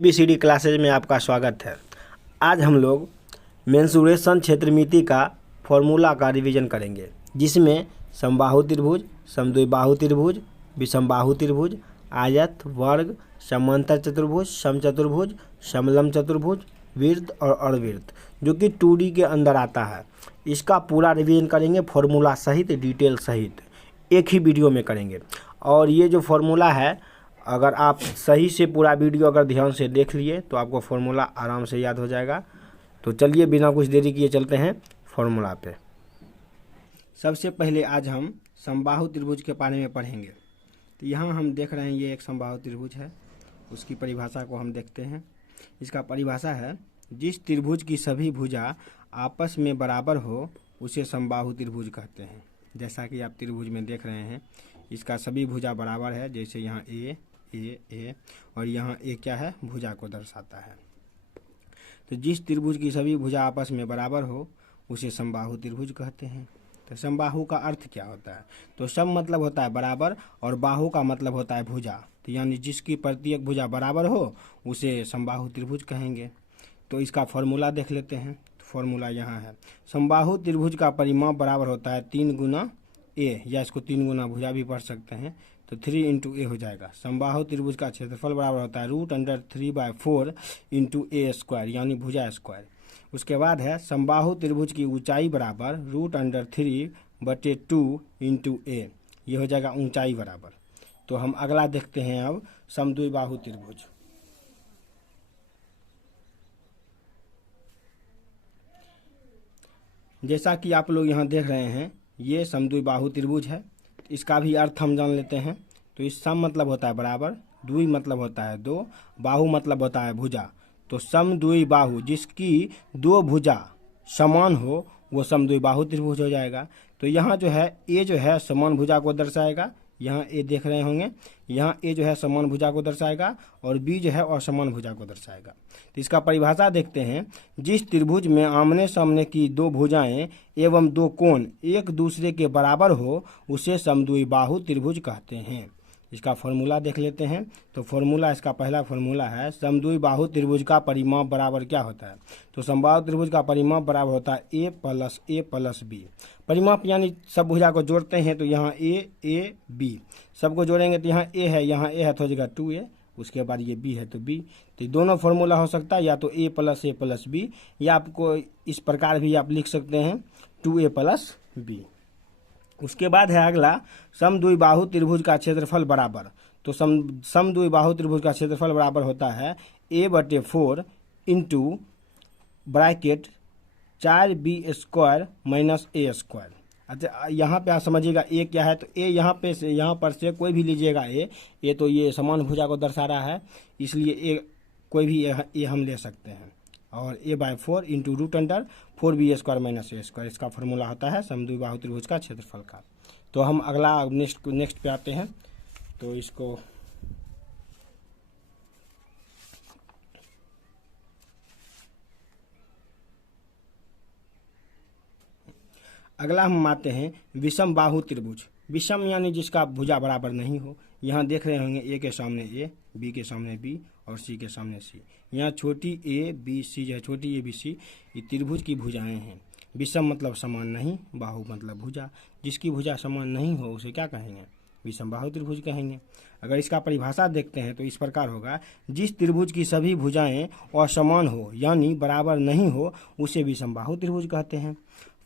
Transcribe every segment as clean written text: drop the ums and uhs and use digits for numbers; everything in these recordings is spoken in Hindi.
ABCD क्लासेज में आपका स्वागत है। आज हम लोग मेंसुरेशन क्षेत्रमिति का फॉर्मूला का रिवीजन करेंगे, जिसमें समबाहु त्रिभुज, समद्विबाहु त्रिभुज, विषमबाहु त्रिभुज, आयत, वर्ग, समांतर चतुर्भुज, समचतुर्भुज, समलंब चतुर्भुज, वृत्त और अर्धवृत्त, जो कि 2D के अंदर आता है। इसका पूरा रिवीजन करेंगे फॉर्मूला सहित, डिटेल सहित, एक ही वीडियो में करेंगे। और ये जो फॉर्मूला है, अगर आप सही से पूरा वीडियो अगर ध्यान से देख लिए तो आपको फॉर्मूला आराम से याद हो जाएगा। तो चलिए बिना कुछ देरी किए चलते हैं फॉर्मूला पे। सबसे पहले आज हम समबाहु त्रिभुज के बारे में पढ़ेंगे। तो यहाँ हम देख रहे हैं ये एक समबाहु त्रिभुज है। उसकी परिभाषा को हम देखते हैं। इसका परिभाषा है, जिस त्रिभुज की सभी भुजा आपस में बराबर हो उसे समबाहु त्रिभुज कहते हैं। जैसा कि आप त्रिभुज में देख रहे हैं, इसका सभी भुजा बराबर है। जैसे यहाँ ए और यहाँ ए क्या है, भुजा को दर्शाता है। तो जिस त्रिभुज की सभी भुजा आपस में बराबर हो उसे समबाहु त्रिभुज कहते हैं। तो समबाहु का अर्थ क्या होता है? तो सम मतलब होता है बराबर और बाहु का मतलब होता है भुजा। तो यानी जिसकी प्रत्येक भुजा बराबर हो उसे समबाहु त्रिभुज कहेंगे। तो इसका फॉर्मूला देख लेते हैं। फॉर्मूला यहाँ है, समबाहु त्रिभुज का परिमाप बराबर होता है 3 गुना ए, या इसको 3 गुना भुजा भी पढ़ सकते हैं। तो 3 इंटू ए हो जाएगा। समबाहु त्रिभुज का क्षेत्रफल बराबर होता है √3/4 इंटू ए स्क्वायर, यानी भुजा स्क्वायर। उसके बाद है समबाहु त्रिभुज की ऊंचाई बराबर √3/2 इंटू ए, ये हो जाएगा ऊंचाई बराबर। तो हम अगला देखते हैं अब समद्विबाहु त्रिभुज। जैसा कि आप लोग यहाँ देख रहे हैं, ये समद्विबाहु त्रिभुज है। इसका भी अर्थ हम जान लेते हैं। तो इस सम मतलब होता है बराबर, द्वि मतलब होता है दो, बाहु मतलब होता है भुजा। तो समद्विबाहु, जिसकी दो भुजा समान हो वो समद्विबाहु त्रिभुज हो जाएगा। तो यहाँ जो है ए जो है समान भुजा को दर्शाएगा। यहाँ ए देख रहे होंगे, यहाँ ए जो है समान भुजा को दर्शाएगा और बी जो है असमान भुजा को दर्शाएगा। तो इसका परिभाषा देखते हैं, जिस त्रिभुज में आमने सामने की दो भुजाएं एवं दो कोण एक दूसरे के बराबर हो उसे समद्विबाहु त्रिभुज कहते हैं। इसका फॉर्मूला देख लेते हैं। तो फॉर्मूला, इसका पहला फॉर्मूला है, समद्विबाहु त्रिभुज का परिमाप बराबर क्या होता है? तो समबाहु त्रिभुज का परिमाप बराबर होता है ए प्लस बी। परिमाप यानी सब भुजा को जोड़ते हैं। तो यहाँ ए बी सबको जोड़ेंगे तो यहाँ ए है तो हो जाएगा 2a, उसके बाद ये बी है तो बी। तो ये दोनों फॉर्मूला हो सकता है, या तो ए प्लस बी, या आपको इस प्रकार भी आप लिख सकते हैं 2a प्लस बी। उसके बाद है अगला, समद्विबाहु त्रिभुज का क्षेत्रफल बराबर। तो समद्विबाहु त्रिभुज का क्षेत्रफल बराबर होता है a/4 into bracket 4b² minus a square. अच्छा, यहाँ पे आप समझिएगा ए क्या है। तो ए यहाँ पर से कोई भी लीजिएगा ए तो ये समान भुजा को दर्शा रहा है, इसलिए ए कोई भी ए हम ले सकते हैं। और a/4 into √4b² minus a square, इसका फॉर्मूला होता है समद्विबाहु त्रिभुज का क्षेत्रफल का। तो हम अगला नेक्स्ट पे आते हैं। तो इसको अगला हम आते हैं विषमबाहु त्रिभुज। विषम यानी जिसका भुजा बराबर नहीं हो। यहाँ देख रहे होंगे ए के सामने ए, बी के सामने बी और सी के सामने सी। यहाँ छोटी ए बी सी जो है, छोटी ए बी सी, ये त्रिभुज की भुजाएं हैं। विषम मतलब समान नहीं, बाहु मतलब भुजा। जिसकी भुजा समान नहीं हो उसे क्या कहेंगे? विषमबाहु त्रिभुज कहेंगे। अगर इसका परिभाषा देखते हैं तो इस प्रकार होगा, जिस त्रिभुज की सभी भुजाएं असमान हो यानी बराबर नहीं हो उसे विषमबाहु त्रिभुज कहते हैं।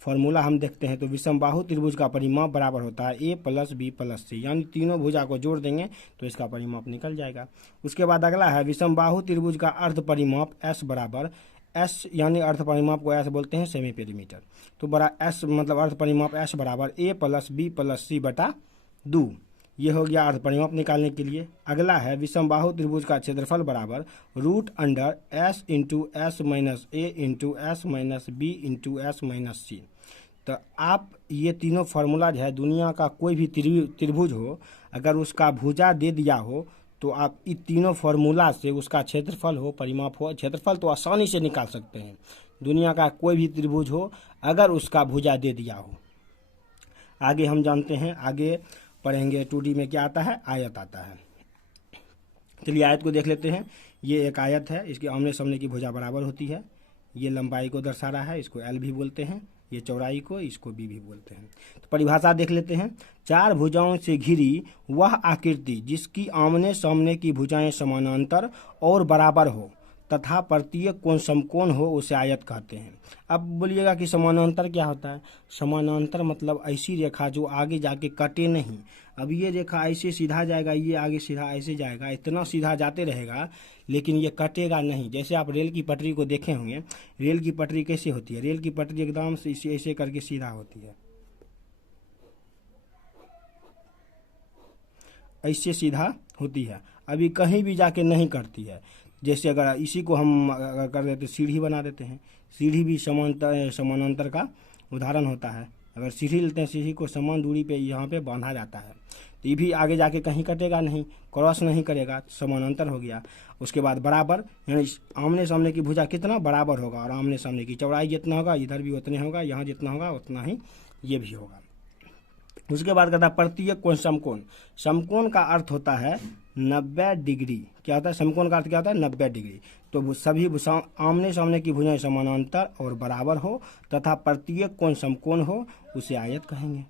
फॉर्मूला हम देखते हैं। तो विषमबाहु त्रिभुज का परिमाप बराबर होता है a + b + c, यानी तीनों भुजा को जोड़ देंगे तो इसका परिमाप निकल जाएगा। उसके बाद अगला है विषमबाहु त्रिभुज का अर्ध परिमाप s बराबर s, यानी अर्ध परिमाप को s बोलते हैं सेमी पेरीमीटर। तो बड़ा s मतलब अर्ध परिमाप s बराबर a + b + c/2, ये हो गया अर्ध परिमाप निकालने के लिए। अगला है विषमबाहु त्रिभुज का क्षेत्रफल बराबर √s into s minus a into s minus b into s minus c। तो आप ये तीनों फार्मूला जो है, दुनिया का कोई भी त्रिभुज हो, अगर उसका भुजा दे दिया हो तो आप इन तीनों फार्मूला से उसका क्षेत्रफल हो, परिमाप हो, क्षेत्रफल तो आसानी से निकाल सकते हैं। दुनिया का कोई भी त्रिभुज हो अगर उसका भुजा दे दिया हो। आगे हम जानते हैं, आगे पढ़ेंगे 2D में क्या आता है, आयत आता है। चलिए आयत को देख लेते हैं। ये एक आयत है, इसके आमने सामने की भुजा बराबर होती है। ये लंबाई को दर्शा रहा है, इसको एल भी बोलते हैं। ये चौड़ाई को, इसको बी भी बोलते हैं। तो परिभाषा देख लेते हैं। चार भुजाओं से घिरी वह आकृति जिसकी आमने सामने की भुजाएं समानांतर और बराबर हो तथा प्रत्येक कोण समकोण हो उसे आयत कहते हैं। अब बोलिएगा कि समानांतर क्या होता है? समानांतर मतलब ऐसी रेखा जो आगे जाके कटे नहीं। अब ये रेखा ऐसे सीधा जाएगा, ये आगे सीधा ऐसे जाएगा, इतना सीधा जाते रहेगा, लेकिन ये कटेगा नहीं। जैसे आप रेल की पटरी को देखे होंगे, रेल की पटरी कैसे होती है? रेल की पटरी एकदम से इसे ऐसे करके सीधा होती है, ऐसे सीधा होती है, अभी कहीं भी जाके नहीं कटती है। जैसे अगर इसी को हम अगर कर देते, सीढ़ी बना देते हैं, सीढ़ी भी समानांतर का उदाहरण होता है। अगर सीढ़ी लेते हैं, सीढ़ी को समान दूरी पे यहाँ पे बांधा जाता है, तो ये भी आगे जाके कहीं कटेगा नहीं, क्रॉस नहीं करेगा, समानांतर हो गया। उसके बाद बराबर, यानी आमने सामने की भुजा कितना बराबर होगा, और आमने सामने की चौड़ाई जितना होगा इधर भी उतने होगा, यहाँ जितना होगा उतना ही ये भी होगा। उसके बाद कहता है प्रत्येक कोण समकोण। समकोण का अर्थ होता है 90 डिग्री। क्या होता है समकोण का अर्थ? क्या होता है? 90 डिग्री। तो सभी आमने सामने की भुजाएं समानांतर और बराबर हो तथा प्रत्येक कोण समकोण हो उसे आयत कहेंगे।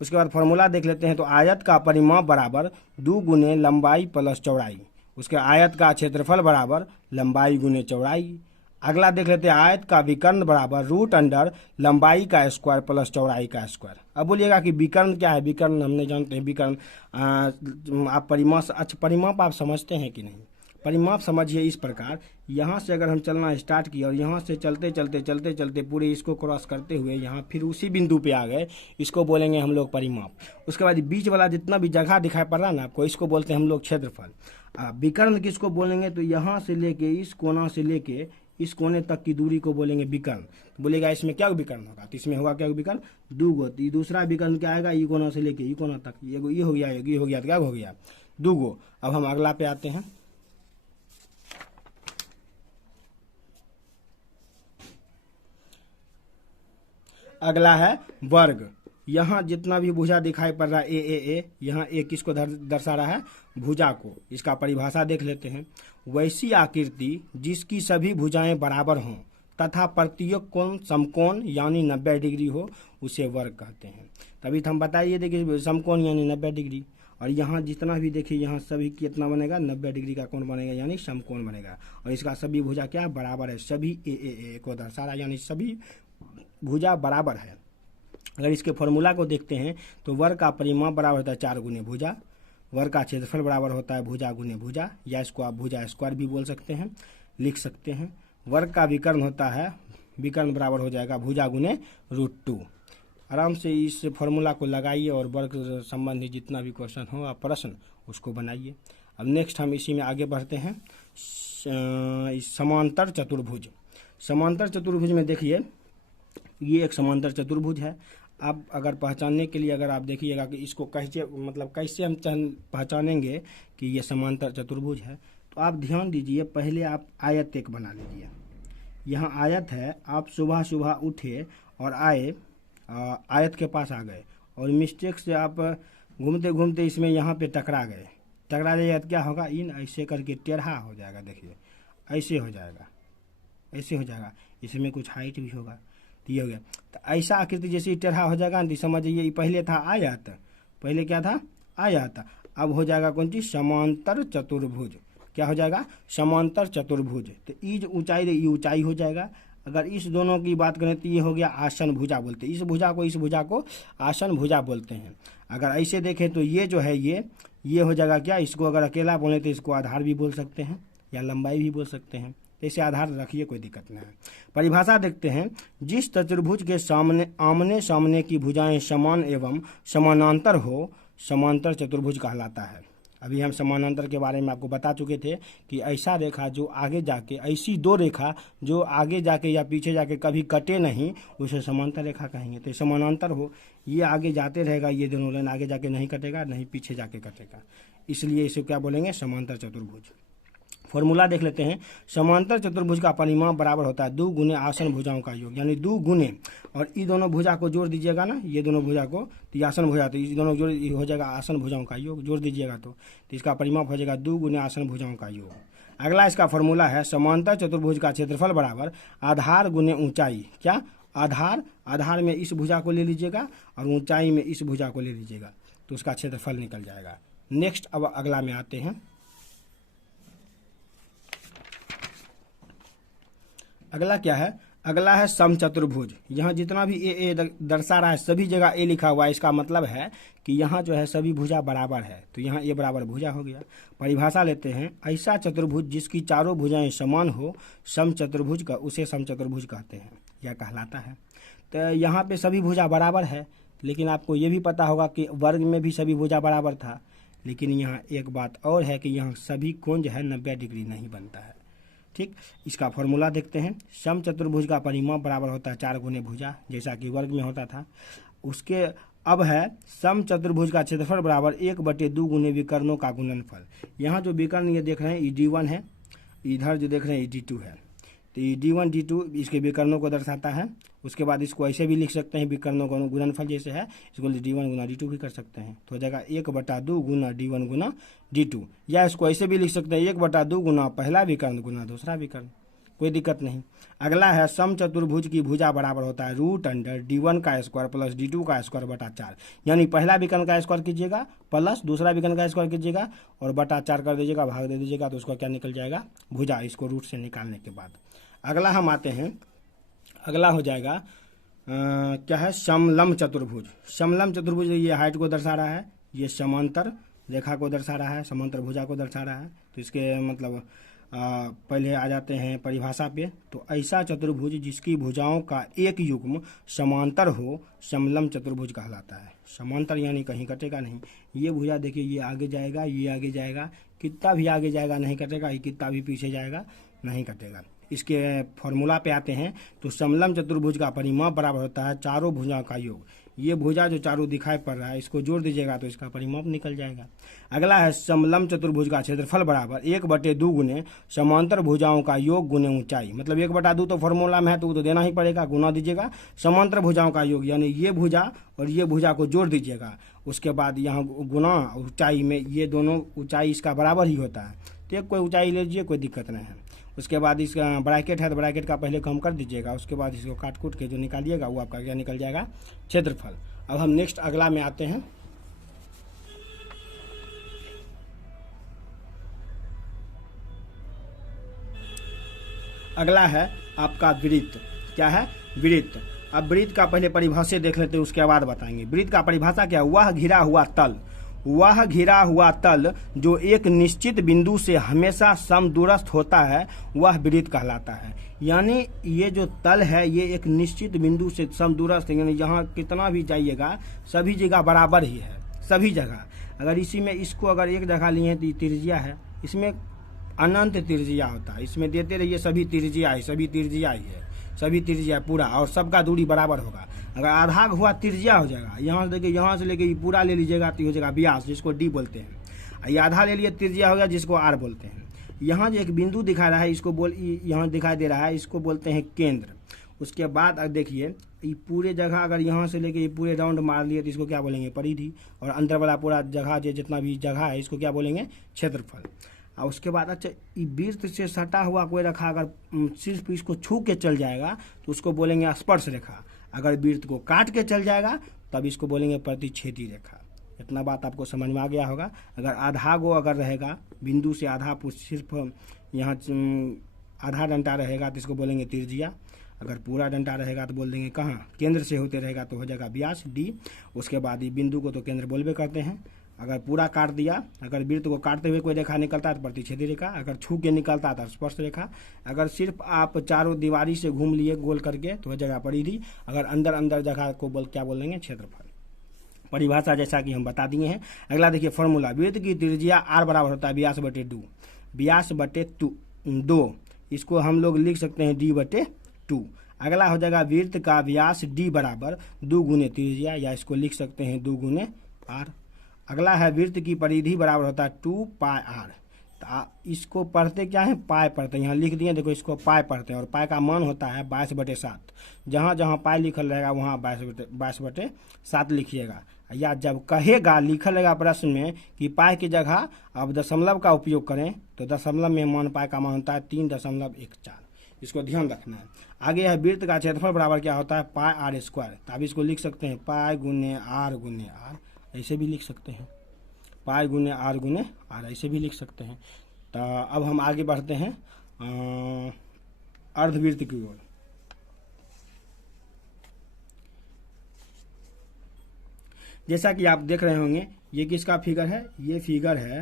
उसके बाद फॉर्मूला देख लेते हैं। तो आयत का परिमाप बराबर 2 गुने लंबाई प्लस चौड़ाई। उसके आयत का क्षेत्रफल बराबर लंबाई गुने चौड़ाई। अगला देख लेते हैं, आयत का विकर्ण बराबर √अंडर लंबाई का स्क्वायर प्लस चौड़ाई का स्क्वायर। अब बोलिएगा कि विकर्ण क्या है? विकर्ण हमने जानते हैं, विकर्ण आप परिमाप आप समझते हैं कि नहीं? परिमाप समझिए इस प्रकार, यहाँ से अगर हम चलना स्टार्ट किए और यहाँ से चलते चलते चलते चलते पूरे इसको क्रॉस करते हुए यहाँ फिर उसी बिंदु पे आ गए, इसको बोलेंगे हम लोग परिमाप। उसके बाद बीच वाला जितना भी जगह दिखाई पड़ रहा है ना आपको, इसको बोलते हैं हम लोग क्षेत्रफल। विकर्ण किसको बोलेंगे? तो यहाँ से लेके इस कोना से लेके इस कोने तक की दूरी को बोलेंगे विकर्ण। बोलेगा इसमें क्या विकर्ण होगा? तो इसमें होगा क्या विकर्ण? 2 गो। तो दूसरा विकर्ण क्या आएगा? ई कोना से लेके ई कोना तक, ये हो गया, ये हो गया, तो क्या हो गया? 2 गो। अब हम अगला पे आते हैं। अगला है वर्ग। यहाँ जितना भी भुजा दिखाई पड़ रहा है ए, यहाँ ए किसको दर्शा रहा है? भुजा को। इसका परिभाषा देख लेते हैं। वैसी आकृति जिसकी सभी भुजाएं बराबर हों तथा प्रत्येक कोण समकोण यानी 90 डिग्री हो उसे वर्ग कहते हैं। तभी तो हम बताइए, देखिए समकोण यानी 90 डिग्री, और यहाँ जितना भी देखिए यहाँ सभी कितना बनेगा? 90 डिग्री का कोण बनेगा, यानी समकोण बनेगा। और इसका सभी भुजा क्या बराबर है? सभी ए को दर्शा रहा है, यानी सभी भुजा बराबर है। अगर इसके फॉर्मूला को देखते हैं तो वर्ग का परिमाप बराबर होता है 4 गुने भुजा, वर्ग का क्षेत्रफल बराबर होता है भुजा गुने भुजा, या इसको आप भुजा स्क्वायर भी बोल सकते हैं, लिख सकते हैं। वर्ग का विकर्ण होता है, विकर्ण बराबर हो जाएगा भुजा गुने √2। आराम से इस फॉर्मूला को लगाइए और वर्ग संबंधी जितना भी क्वेश्चन हो आप प्रश्न उसको बनाइए। अब नेक्स्ट हम इसी में आगे बढ़ते हैं। समांतर चतुर्भुज। समांतर चतुर्भुज में देखिए, ये एक समांतर चतुर्भुज है। अब अगर पहचानने के लिए अगर आप देखिएगा कि इसको कैसे, मतलब कैसे हम पहचानेंगे कि ये समांतर चतुर्भुज है, तो आप ध्यान दीजिए। पहले आप आयत एक बना लीजिए। यहाँ आयत है, आप सुबह सुबह उठे और आए, आयत के पास आ गए और मिस्टेक से आप घूमते घूमते इसमें यहाँ पे टकरा गए। टकरा जाएगा तो क्या होगा? इन ऐसे करके टेढ़ा हो जाएगा। देखिए ऐसे हो जाएगा, ऐसे हो जाएगा। इसमें कुछ हाइट भी होगा, तो ये हो गया। तो ऐसा आकृति जैसे टेढ़ा हो जाएगा तो समझिए ये पहले था आयत, पहले क्या था? आयत। अब हो जाएगा कौन चीज? समांतर चतुर्भुज। क्या हो जाएगा? समांतर चतुर्भुज। तो ई जो ऊंचाई ये ऊंचाई हो जाएगा। अगर इस दोनों की बात करें तो ये हो गया आसन भुजा बोलते हैं। इस भुजा को आसन भुजा बोलते हैं। अगर ऐसे देखें तो ये जो है ये हो जाएगा क्या? इसको अगर अकेला बोले तो इसको आधार भी बोल सकते हैं या लंबाई भी बोल सकते हैं। ऐसे आधार रखिए, कोई दिक्कत नहीं है। परिभाषा देखते हैं। जिस चतुर्भुज के सामने आमने सामने की भुजाएं समान एवं समानांतर हो समांतर चतुर्भुज कहलाता है। अभी हम समानांतर के बारे में आपको बता चुके थे कि ऐसा रेखा जो आगे जाके, ऐसी 2 रेखा जो आगे जाके या पीछे जाके कभी कटे नहीं उसे समांतर रेखा कहेंगे। तो समानांतर हो, ये आगे जाते रहेगा, ये दोनों लाइन आगे जाके नहीं कटेगा, नहीं पीछे जाके कटेगा, इसलिए इसे क्या बोलेंगे? समांतर चतुर्भुज। फॉर्मूला देख लेते हैं। समांतर चतुर्भुज का परिमाप बराबर होता है 2 गुने आसन भुजाओं का योग, यानी 2 गुने, और ये दोनों भुजा को जोड़ दीजिएगा ना, ये दोनों भुजा को, तो आसन भुजा, तो ये दोनों जोड़ हो जाएगा आसन भुजाओं का योग, जोड़ दीजिएगा तो इसका परिमाप हो जाएगा 2 गुने आसन भुजाओं का योग। अगला इसका फॉर्मूला है समांतर चतुर्भुज का क्षेत्रफल बराबर आधार गुने ऊंचाई। क्या? आधार में इस भुजा को ले लीजिएगा और ऊंचाई में इस भुजा को ले लीजिएगा तो उसका क्षेत्रफल निकल जाएगा। नेक्स्ट अब अगला में आते हैं। अगला क्या है? अगला है समचतुर्भुज। यहाँ जितना भी ए दर्शा रहा है सभी जगह ए लिखा हुआ है, इसका मतलब है कि यहाँ जो है सभी भुजा बराबर है, तो यहाँ ए बराबर भुजा हो गया। परिभाषा लेते हैं, ऐसा चतुर्भुज जिसकी चारों भुजाएं समान हो समचतुर्भुज का उसे समचतुर्भुज कहते हैं, यह कहलाता है। तो यहाँ पे सभी भुजा बराबर है, लेकिन आपको ये भी पता होगा कि वर्ग में भी सभी भुजा बराबर था, लेकिन यहाँ एक बात और है कि यहाँ सभी कोण जो है 90 डिग्री नहीं बनता है। ठीक, इसका फॉर्मूला देखते हैं। समचतुर्भुज का परिमाप बराबर होता है 4 गुने भुजा, जैसा कि वर्ग में होता था। उसके अब है समचतुर्भुज का क्षेत्रफल बराबर 1/2 गुने विकर्णों का गुणनफल। यहाँ जो विकर्ण ये देख रहे हैं D1 है, इधर जो देख रहे हैं D2 है, तो ये D1 D2 इसके विकर्णों को दर्शाता है। उसके बाद इसको ऐसे भी लिख सकते हैं, विकर्णों का गुणनफल जैसे है, इसको D1 गुना D2 भी कर सकते हैं, तो हो जाएगा 1/2 गुना D1 गुना D2। या इसको ऐसे भी लिख सकते हैं 1/2 गुना पहला विकर्ण गुना दूसरा विकर्ण, कोई दिक्कत नहीं। अगला है समचतुर्भुज की भुजा बराबर होता है √D1 का स्क्वायर प्लस D2 का स्क्वायर बटा 4। यानी पहला विकर्ण का स्क्वायर कीजिएगा प्लस दूसरा विकर्ण का स्क्वायर कीजिएगा और बटा 4 कर दीजिएगा, भाग दे दीजिएगा, तो उसका क्या निकल जाएगा? भुजा, इसको रूट से निकालने के बाद। अगला हम आते हैं, अगला हो जाएगा क्या है? समलंब चतुर्भुज। समलंब चतुर्भुज ये हाइट को दर्शा रहा है, ये समांतर रेखा को दर्शा रहा है, समांतर भुजा को दर्शा रहा है, तो इसके मतलब पहले आ जाते हैं परिभाषा पे। तो ऐसा चतुर्भुज जिसकी भुजाओं का एक युग्म समांतर हो समलंब चतुर्भुज कहलाता है। समांतर यानी कहीं कटेगा नहीं। ये भुजा देखिए, ये आगे जाएगा, ये आगे जाएगा, कितना भी आगे जाएगा नहीं कटेगा, ये कितना भी पीछे जाएगा नहीं कटेगा। इसके फॉर्मूला पे आते हैं, तो समलंब चतुर्भुज का परिमाप बराबर होता है चारों भुजाओं का योग। ये भुजा जो चारों दिखाई पड़ रहा है इसको जोड़ दीजिएगा तो इसका परिमाप निकल जाएगा। अगला है समलंब चतुर्भुज का क्षेत्रफल बराबर 1/2 गुने समांतर भुजाओं का योग गुने ऊंचाई। मतलब 1/2 तो फॉर्मूला में है तो देना ही पड़ेगा, गुना दीजिएगा समांतर भुजाओं का योग, यानी ये भुजा और ये भुजा को जोड़ दीजिएगा। उसके बाद यहाँ गुना ऊंचाई में ये दोनों ऊंचाई इसका बराबर ही होता है, तो एक कोई ऊंचाई ले लीजिए, कोई दिक्कत नहीं है। उसके बाद इसका ब्रैकेट है तो ब्रैकेट का पहले कम कर दीजिएगा, उसके बाद इसको काट कूट के जो निकालिएगा वो आपका क्या निकल जाएगा? क्षेत्रफल। अब हम नेक्स्ट अगला में आते हैं। अगला है आपका वृत्त। क्या है? वृत्त। अब वृत्त का पहले परिभाषा देख लेते हैं, उसके बाद बताएंगे। वृत्त का परिभाषा क्या? वह घिरा हुआ तल, वह घिरा हुआ तल जो एक निश्चित बिंदु से हमेशा समदूरस्थ होता है वह वृत्त कहलाता है। यानी ये जो तल है ये एक निश्चित बिंदु से समदूरस्थ है, यानी यहाँ कितना भी जाइएगा सभी जगह बराबर ही है, सभी जगह। अगर इसी में इसको अगर एक जगह लिए तो त्रिज्या है, इसमें अनंत त्रिज्या होता है, इसमें देते रहिए सभी त्रिज्या है, सभी त्रिज्या ही है, सभी त्रिज्या पूरा, और सबका दूरी बराबर होगा। अगर आधा हुआ त्रिज्या हो जाएगा, यहाँ से देखिए, यहाँ से लेके पूरा ले लीजिएगा तो हो जाएगा व्यास, जिसको डी बोलते हैं। ये आधा ले लिए त्रिज्या हो गया, जिसको आर बोलते हैं। यहाँ जो एक बिंदु दिखा रहा है इसको यहाँ दिखाई दे रहा है, इसको बोलते हैं केंद्र। उसके बाद देखिए ये पूरे जगह अगर यहाँ से लेके ये पूरे राउंड मार लिए तो इसको क्या बोलेंगे? परिधि। और अंदर वाला पूरा जगह जो जितना भी जगह है इसको क्या बोलेंगे? क्षेत्रफल। और उसके बाद अच्छा वृत्त से सटा हुआ कोई रेखा अगर सिर्फ इसको छू के चल जाएगा तो उसको बोलेंगे स्पर्श रेखा। अगर वृत्त को काट के चल जाएगा तब इसको बोलेंगे प्रतिच्छेदी रेखा। इतना बात आपको समझ में आ गया होगा। अगर आधा गो अगर रहेगा बिंदु से आधा सिर्फ यहाँ आधा डंटा रहेगा तो इसको बोलेंगे त्रिज्या। अगर पूरा डंटा रहेगा तो बोल देंगे कहाँ? केंद्र से होते रहेगा तो हो जाएगा व्यास डी। उसके बाद ये बिंदु को तो केंद्र बोलबे करते हैं। अगर पूरा काट दिया, अगर वृत्त को काटते हुए कोई रेखा निकलता है तो प्रतिच्छेदी रेखा, अगर छू के निकलता है तो स्पर्श रेखा, अगर सिर्फ आप चारों दीवारी से घूम लिए गोल करके तो हो जाएगा परिधि, अगर अंदर अंदर जगह को क्या बोलेंगे? क्षेत्रफल। परिभाषा जैसा कि हम बता दिए हैं। अगला देखिए फॉर्मूला, वृत्त की त्रिज्या आर बराबर होता है व्यास बटे 2, व्यास बटे 2, इसको हम लोग लिख सकते हैं डी बटे 2। अगला हो जाएगा वृत्त का व्यास डी बराबर 2 गुने त्रिज्या, या इसको लिख सकते हैं 2 गुने आर। अगला है वृत्त की परिधि बराबर होता है 2 पाई आर। तो इसको पढ़ते क्या है? पाई पढ़ते हैं, यहाँ लिख दिए, देखो इसको पाई पढ़ते हैं, और पाई का मान होता है 22/7। जहाँ जहाँ पाई लिखल रहेगा वहाँ 22/7 लिखिएगा। या जब कहेगा, लिखा रहेगा प्रश्न में कि पाई की जगह अब दशमलव का उपयोग करें, तो दशमलव में मान पाई का मान होता है 3.14। इसको ध्यान रखना है। आगे है वृत्त का क्षेत्रफल बराबर क्या होता है, पाई आर स्क्वायर। तो आप इसको लिख सकते हैं पाई गुने आर, ऐसे भी लिख सकते हैं, पाई गुने आर ऐसे भी लिख सकते हैं। तो अब हम आगे बढ़ते हैं अर्धवृत्त की ओर। जैसा कि आप देख रहे होंगे, ये किसका फिगर है, ये फिगर है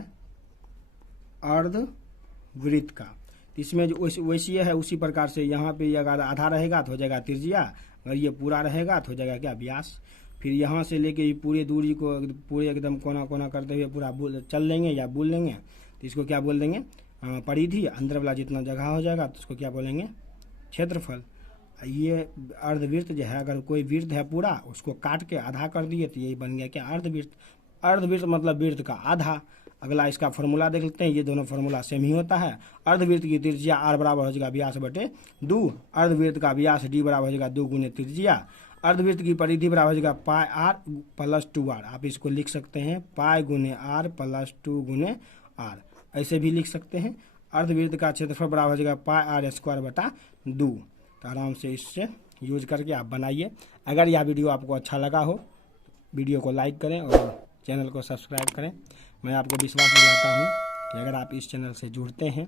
अर्धवृत्त का। इसमें जो वैसे है उसी प्रकार से यहाँ पे अगर आधा रहेगा तो हो जाएगा त्रिज्या, अगर ये पूरा रहेगा तो हो जाएगा क्या, व्यास। फिर यहाँ से लेके पूरी दूरी को पूरे एकदम कोना कोना करते हुए पूरा चल लेंगे या बोल लेंगे, तो इसको क्या बोल देंगे, परिधि। अंदर वाला जितना जगह हो जाएगा तो उसको क्या बोलेंगे, क्षेत्रफल। ये अर्धवृत्त जो है, अगर कोई वृत्त है पूरा, उसको काट के आधा कर दिए तो यही बन गया क्या, अर्धवृत्त। अर्धवृत्त मतलब वृत्त का आधा। अगला इसका फॉर्मूला देख लेते हैं, ये दोनों फॉर्मूला सेम ही होता है। अर्धवृत्त की त्रिज्या r बराबर हो जाएगा व्यास बटे 2, अर्धवृत्त का व्यास d बराबर हो जाएगा 2 गुने त्रिज्या, अर्धवृत्त की परिधि बराबर हो जाएगा पाई r प्लस 2r। आप इसको लिख सकते हैं पाई गुने r प्लस 2 गुने r, ऐसे भी लिख सकते हैं। अर्धवृत्त का क्षेत्रफल बराबर हो जाएगा पाई आर स्क्वायर बटा 2। तो आराम से इससे यूज करके आप बनाइए। अगर यह वीडियो आपको अच्छा लगा हो, वीडियो को लाइक करें और चैनल को सब्सक्राइब करें। मैं आपको विश्वास दिलाता हूँ कि अगर आप इस चैनल से जुड़ते हैं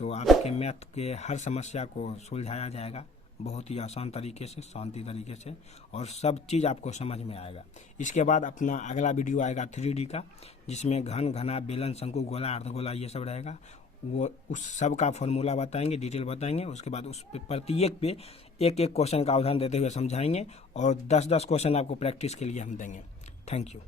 तो आपके मैथ के हर समस्या को सुलझाया जाएगा बहुत ही आसान तरीके से, शांति तरीके से, और सब चीज़ आपको समझ में आएगा। इसके बाद अपना अगला वीडियो आएगा 3D का, जिसमें घन, घना, बेलन, शंकु, गोला, अर्धगोला ये सब रहेगा। वो उस सब का फॉर्मूला बताएंगे, डिटेल बताएंगे। उसके बाद उस प्रत्येक पे एक एक क्वेश्चन का उदाहरण देते हुए समझाएंगे, और 10-10 क्वेश्चन आपको प्रैक्टिस के लिए हम देंगे। Thank you.